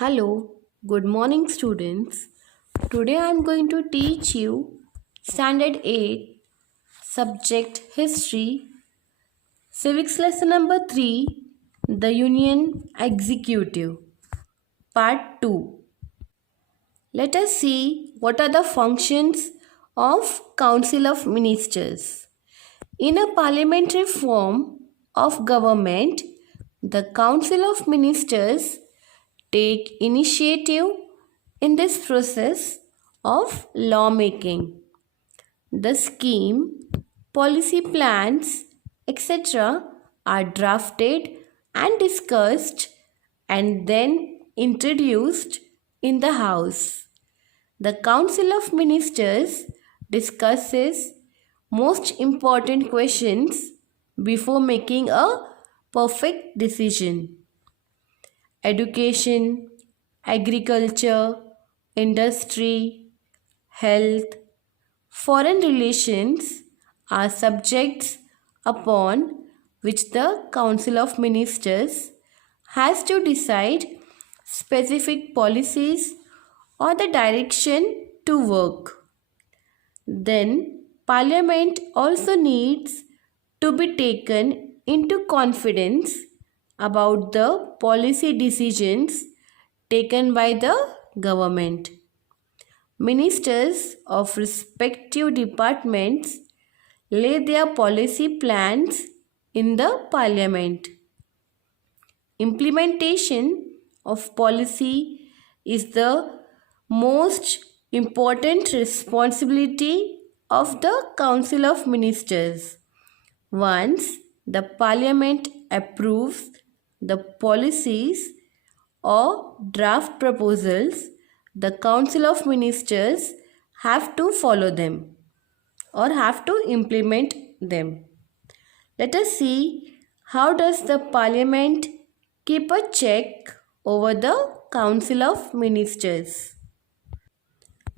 Hello, good morning, students. Today I am going to teach you Standard 8, Subject History, Civics Lesson number 3, The Union Executive, Part 2. Let us see what are the functions of Council of Ministers. In a parliamentary form of government, the Council of Ministers take initiative in this process of lawmaking. The scheme, policy plans, etc. are drafted and discussed and then introduced in the House. The Council of Ministers discusses most important questions before making a perfect decision. Education, agriculture, industry, health, foreign relations are subjects upon which the Council of Ministers has to decide specific policies or the direction to work. Then, Parliament also needs to be taken into confidence about the policy decisions taken by the government. Ministers of respective departments lay their policy plans in the Parliament. Implementation of policy is the most important responsibility of the Council of Ministers. Once the Parliament approves the policies or draft proposals, the Council of Ministers have to follow them or have to implement them. Let us see how does the Parliament keep a check over the Council of Ministers.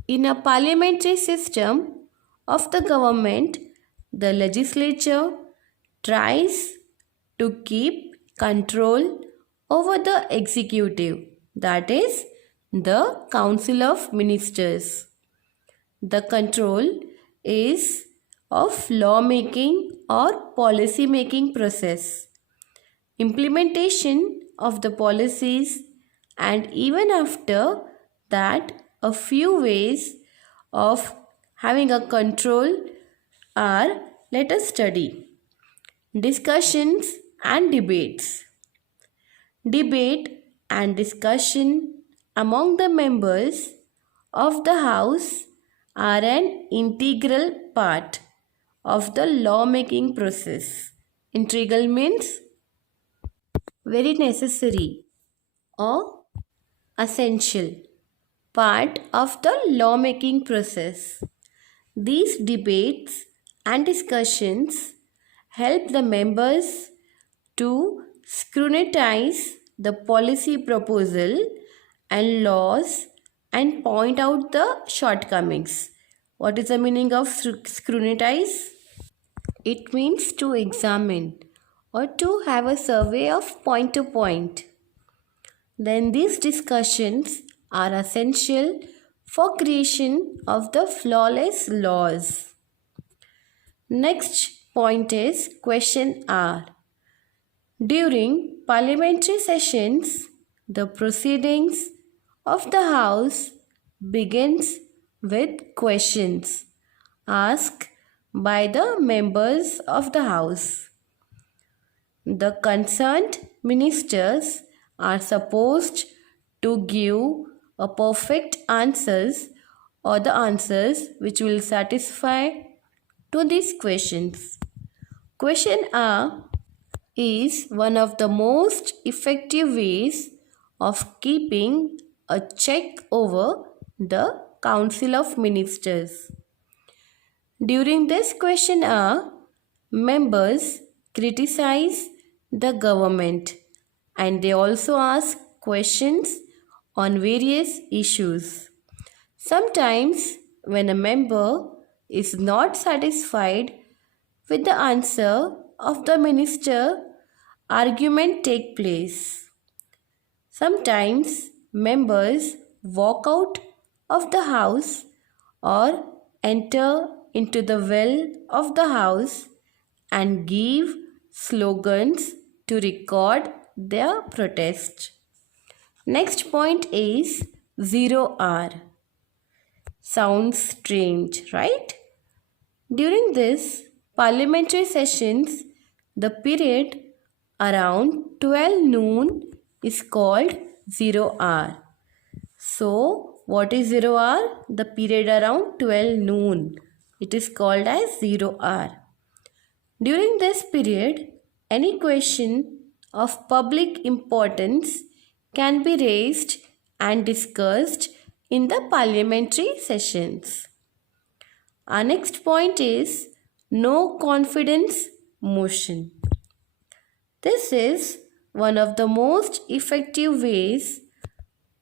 In a parliamentary system of the government, the legislature tries to keep control over the executive, that is, the Council of Ministers. The control is of lawmaking or policy making process. Implementation of the policies and even after that a few ways of having a control are let us study. Discussions and debates. Debate and discussion among the members of the House are an integral part of the lawmaking process. Integral means very necessary or essential part of the lawmaking process. These debates and discussions help the members to scrutinize the policy proposal and laws and point out the shortcomings. What is the meaning of scrutinize? It means to examine or to have a survey of point to point. Then these discussions are essential for creation of the flawless laws. Next point is question R. During parliamentary sessions, the proceedings of the House begins with questions asked by the members of the House. The concerned ministers are supposed to give a perfect answers or the answers which will satisfy to these questions. Question R is one of the most effective ways of keeping a check over the Council of Ministers. During this question R, members criticize the government and they also ask questions on various issues. Sometimes when a member is not satisfied with the answer of the minister, argument take place. Sometimes members walk out of the house or enter into the well of the house and give slogans to record their protest. Next point is 0 hour. Sounds strange, right? During this parliamentary sessions, the period around 12 noon is called 0 hour. So, what is 0 hour? The period around 12 noon. It is called as 0 hour. During this period, any question of public importance can be raised and discussed in the parliamentary sessions. Our next point is no confidence motion. This is one of the most effective ways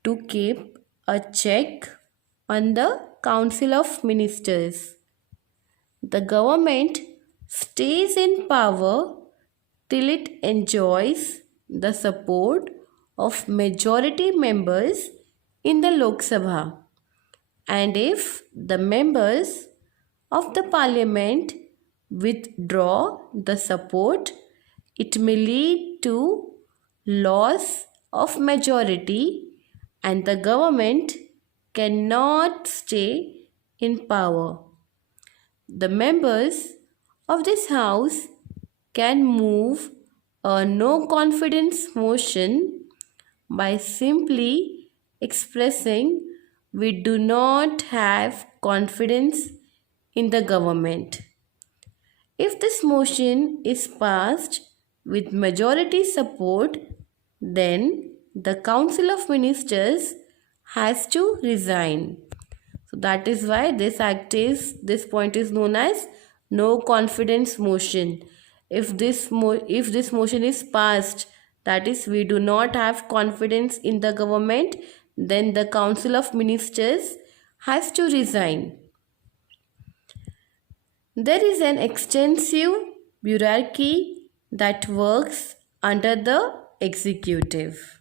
to keep a check on the Council of Ministers. The government stays in power till it enjoys the support of majority members in the Lok Sabha. And if the members of the parliament withdraw the support, it may lead to loss of majority and the government cannot stay in power. The members of this house can move a no confidence motion by simply expressing we do not have confidence in the government. If this motion is passed with majority support, then the Council of Ministers has to resign. So that is why this point is known as no confidence motion. If this motion is passed, that is we do not have confidence in the government, then the Council of Ministers has to resign. There is an extensive bureaucracy that works under the executive.